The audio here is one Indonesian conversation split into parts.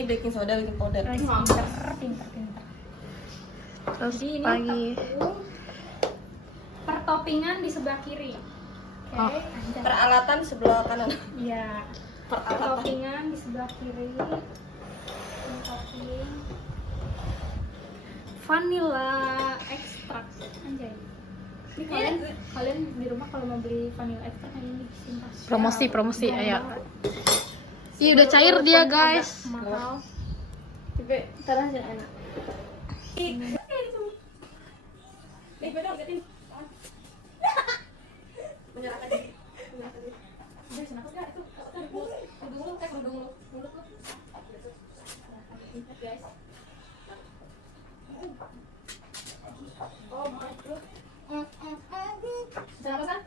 Ini baking soda, baking powder. Pinter. Terus Jadi ini lagi tepung pertoppingan di sebelah kiri. Oke, Oh. anjay. Peralatan sebelah kanan. Iya. Pertoppingan di sebelah kiri. Topping vanilla ekstrak. Anjay. Ini kalian di rumah kalau mau beli vanilla ekstrak ini simpan. promosi ayo. Ih, udah cair dia, guys. Mahal. Tapi taruh aja enak. Nih, bedong gatin. Menyerahkan diri. Udah senang enggak itu? Kerudung lu. Mulut lu. Guys. Oh my god. Jangan apa, San?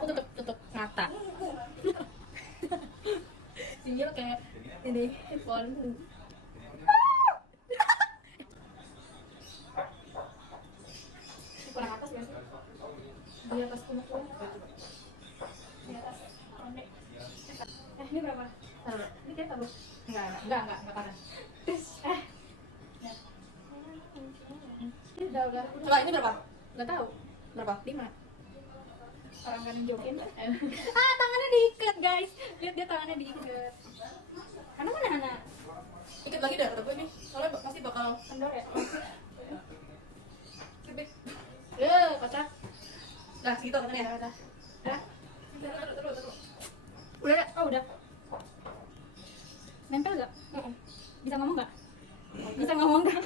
Aku tutup mata. Singgil kayak ini headphone. Kurang atas ya sih? Di atas punuk lu. Di atas pendek. Ini berapa? Taruh. Ini kayak taruh. Enggak panas. Ini udah. Coba ini berapa? Nggak tahu. Berapa? 5. Orang kanan jokin. Tangannya diikat, guys. Lihat dia tangannya diikat. Hana mana Hana? Ikat lagi dah kata gue nih. Soalnya pasti bakal Kendor ya? kebek. Kocak. Nah, segitu katanya. Udah. Udah. Terus. Udah. Oh, udah. Nempel gak? Bisa ngomong gak? Bisa ngomong gak?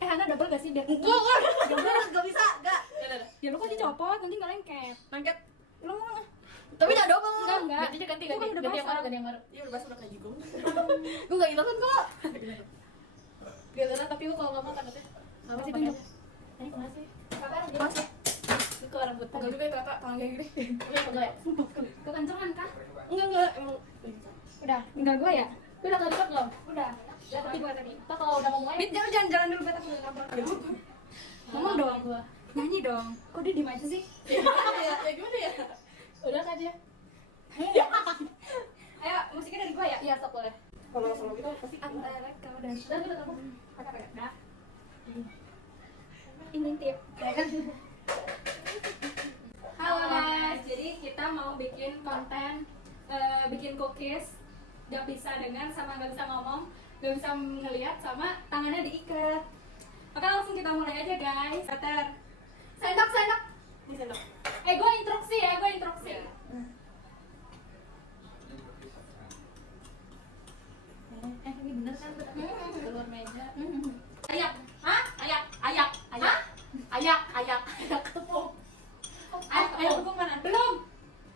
Hana double gak sih? Gak bisa, gak. Ya lu kok dicopot, nanti gak lengket. Lengket. Lu ngomong. Tapi gak double. Enggak. Ganti Itu kan udah basah. yang baru. Iya udah basah udah kayak jigong. Gue gak inosan kok. Giliran tapi lu kalau ngomong takutnya. Apa sih tunjuk? Ini kemana sih? Mas, Itu ke rambut. pegel juga ya kakak, tangan kayak gini. Iya, enggak. Kekencengan kah? Enggak, emang. Udah, tinggal gue ya? Lu udah kedekat belum? Udah. Lihat tadi gue tadi. Ntar kalau udah mau mulai, Bit, jangan dulu beta punya kabar. Ngomong dong. gua. Nyanyi dong. Kok dia diem aja sih? Ya gimana ya? Udah kan dia? Ayo, musiknya dari gue ya? Iya, stop boleh. Kalau solo gitu pasti Antara kau dan Udah, udah kamu. kakak ya? Dah. Ini tip, ya kan? Halo guys, jadi kita mau bikin konten, bikin cookies. Gak bisa dengar sama gak bisa ngomong, gak bisa ngeliat sama tangannya diikat. Oke, langsung kita mulai aja guys. Starter. Sendok. ini sendok. Gue instruksi ya, gue instruksi. Ini bener kan? Keluar meja. Ayak, ayak tepung. Ayak tepung mana? Belum.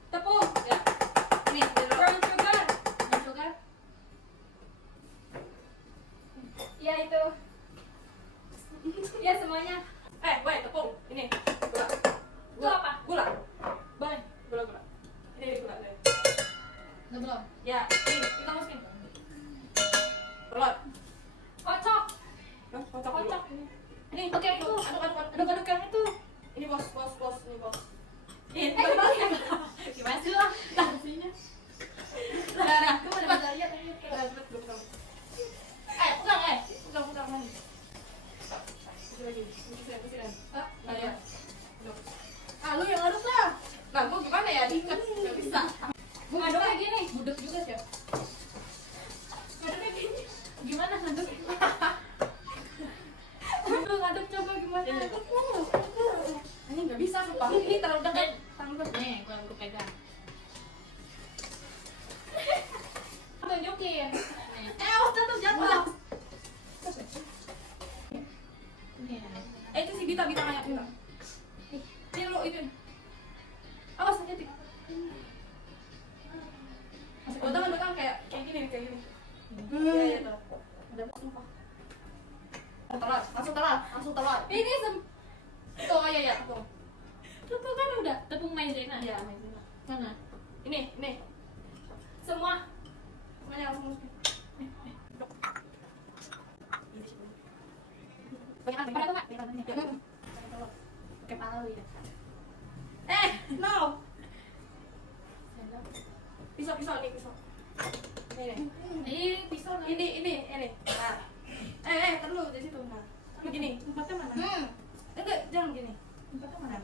Tepung. Ya. Ini Brown sugar. Sugar. Ya itu. Ya semuanya. weh, tepung. Ini. Gula. Itu apa? Gula. Boleh. Gula. Ini gula. Udah belum? Ya, ini kita masukin. Perlat. Kocok. Kocok dulu. Kocok. Ini Oke, itu. Aduk-aduk yang itu. Ini bos. Ini bos. Ini balik. gimana sih lo? Fungsinya. Nah, Kamu udah bisa lihat tadi. pegang. Pegang mana? Isi lagi. Isi. Nah, ya. Lu yang aduk lah. Nah, gua gimana ya? Diikat. Gak bisa. Gue ngaduk kayak gini. Budek juga sih. Ngaduk kayak gini. Gimana ngaduk? Lu ngaduk coba gimana? Ini gak bisa, sumpah. Ini terlalu dekat. Tangan gue. Nih, gua pegang. Tunjukin. Nih. Awas jatuh. Nih. Itu si Bita kayak Bita. Ini lu itu. Awas aja tik. Tangan kayak gini. Iya tuh. Udah sumpah. Langsung telat. Ini Itu ya, tepung. Itu kan udah tepung maizena. Iya, maizena. Mana? Ini. semua. Semuanya langsung masukin. Banyak Ada tuh nggak? Pakai palu ya. No. Pisau nih. Ini pisau. Ini. Nah. Terus di situ. Nah. Begini. Tempatnya mana? Enggak, jangan gini. Tempatnya mana?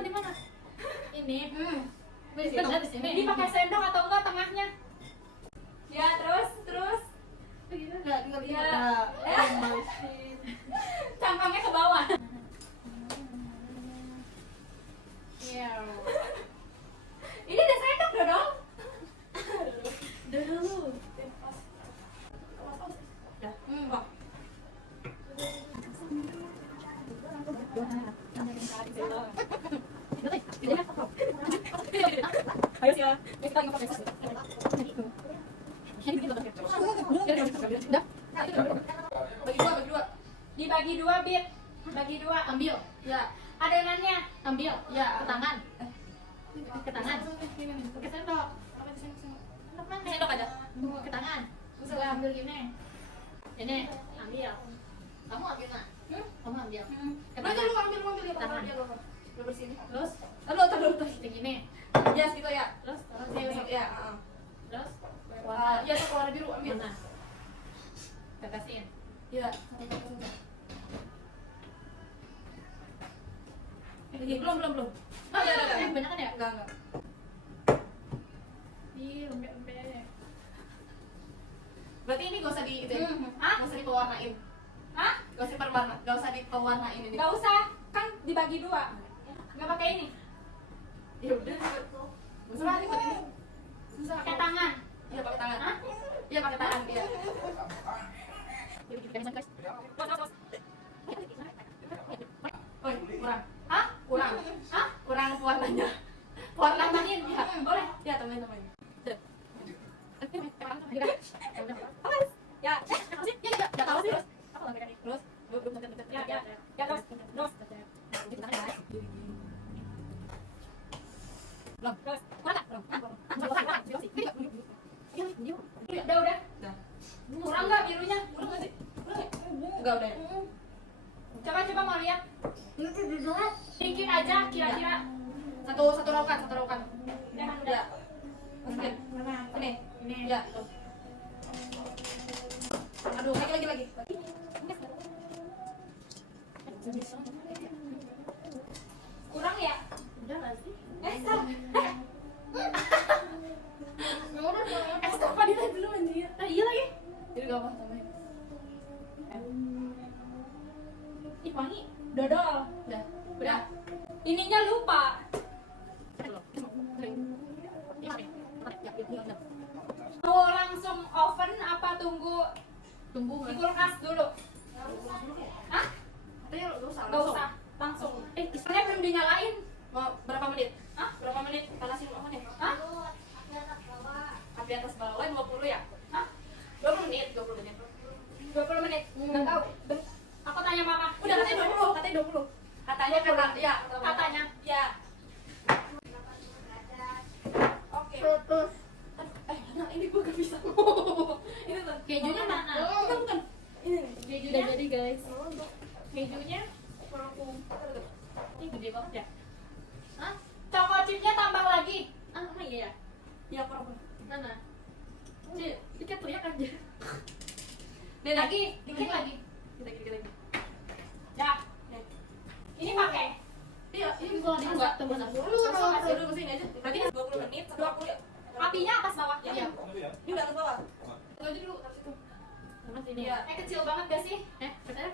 Di mana? Ini. Di sini. Ini pakai sendok atau enggak tengahnya? Ya, terus. Enggak, tinggal di Ya. Cangkangnya ke bawah. Ini udah sendok dong. dulu. Dah. Wah. Ayo sih. Bagi dua. Dibagi dua, Bit. Bagi dua. Ambil. Ya. Adonannya. Ambil. Ya. Ke tangan. Ke tangan. Pakai sendok. Sendok aja. Ke tangan. Bisa ambil gini. Ini ambil. Kamu ambil nak. Kamu ambil. Ke Nah, tangan. lu ambil ya, Tangan. dia lo. Lu bersihin. Terus Terus. kayak gini. Ya, segitu ya. Terus Ya, terus ya, itu warna biru ambil. mana? Tetesin. Ya. Belum. Enggak. Banyak kan ya? Enggak. Ih, lembek-lembek. Berarti ini gak usah di itu. Hah? Gak usah dipewarnain. Hah? Gak usah diperwarna, gak usah dipewarnain ini. Gak usah, kan dibagi dua. Gak pakai ini. Ya udah. Susah nih ini. Susah. Pakai tangan. Iya, pakai tangan. Hah? Iya, pakai tangan dia. Oi, kurang. Hah? Kurang. Hah? Kurang pewarnanya. Pewarna Tambahin. ya. Boleh. Ya, tambahin. Ya. Ya tahu sih. Terus, Ya, terus. Belum. Terus. Udah. Udah. Udah. Kurang nggak birunya? Kurang nggak sih? Enggak udah. Coba mau lihat. Dikit aja kira-kira. Satu raukan. Jangan Ya. udah. Masukin. Ini. Ya. Tuh. Aduh, lagi. Kurang ya? Udah nggak sih? Apa dia dulu anjir? Iya lagi. Jadi enggak apa tambahin. Ih, wangi. Dodol. Udah. Ininya lupa. Mau langsung oven apa tunggu Tunggu di kulkas dulu? Hah? Tapi lu usah. Gak usah, langsung. Istrinya belum dinyalain. Mau berapa menit? Hah? Berapa menit? Panasin apa nih? Hah? Api atas bawah 50 ya? Hah? 20 menit. 20 menit. Nggak tahu. Aku tanya mama. Udah katanya 20. Katanya ya. Katanya. Ya. Oke. Nah ini gua gak bisa. Ini tuh. Kejunya mana? Bukan. Ini nih. Keju udah jadi guys. Kejunya. Ini gede banget ya. Hah? Choco chipnya tambah lagi. Ah, iya ya. Ya kurang. Mana? Cik, dikit teriak aja. Nih, Lagi, dikit lagi. Kita lagi. Ya. Nih. Ini pakai. Iya, ini Kalau bisa dimasak temen aku. Kasih dulu kesini aja. Berarti 20 menit, 20 ya. Apinya atas bawah. Iya. Ini udah ke bawah. Taruh aja dulu, taruh situ. Sama sini. Iya. Kecil banget gak sih? Katanya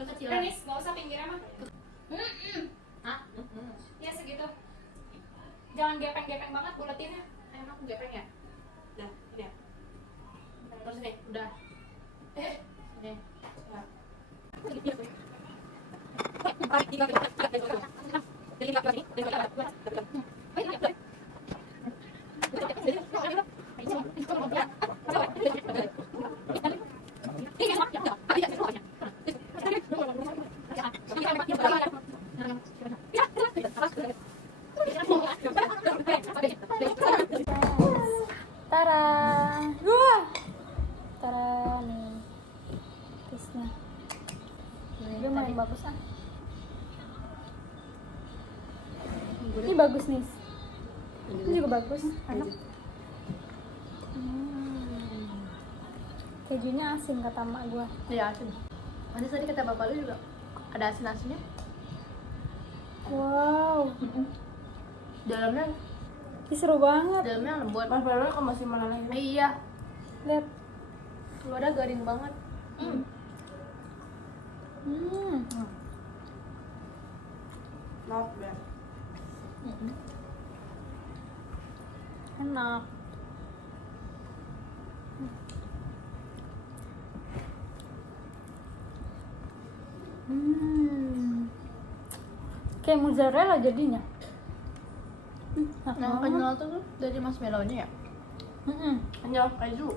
kekecilan. Renis, gak usah pinggirnya mah. Hah? Ya segitu. Jangan gepeng-gepeng banget buletinnya. Emang aku gepeng ya? Udah, ini ya. Terus ini. Udah. Ini. Nah. Tara. Wah. Tara nih. Tisnya. Dia main bagus ah. Ini bagus nih. bagus, enak. Kejunya asin kata mak gua. Iya asin. Nanti tadi kata bapak lu juga ada asin-asinnya. Wow, Dalamnya ini seru banget. dalamnya lembut. Mas baru kok masih meleleh ini. Iya, Lihat. luarnya garing banget. Not bad. Enak. Kayak mozzarella jadinya. Enak Yang banget. kenyal tuh dari marshmallow-nya ya. Kenyal keju.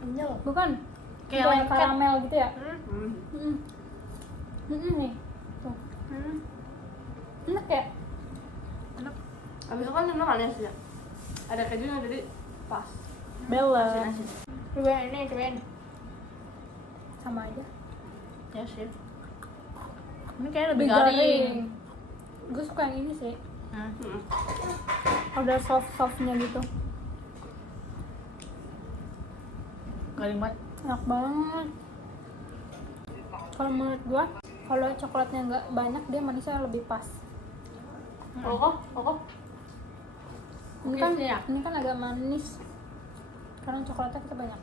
Kenyal. Bukan? Kayak Kayak lengket. karamel gitu ya. Hmm. Nih. Tuh. Enak ya? Enak. Abis itu kan memang manis ya. Ada kejunya jadi pas. Bella. Asin-asin. Cobain ini, cobain. Sama aja. Ya sih. Ini kayak lebih garing. Gue suka yang ini sih. Hmm. Ada soft-softnya gitu. Garing banget. Enak banget. Kalau menurut gua, kalau coklatnya nggak banyak, dia manisnya lebih pas. Kok? Ini Oke, kan, sih ya. ini kan agak manis. Karena coklatnya kita banyak.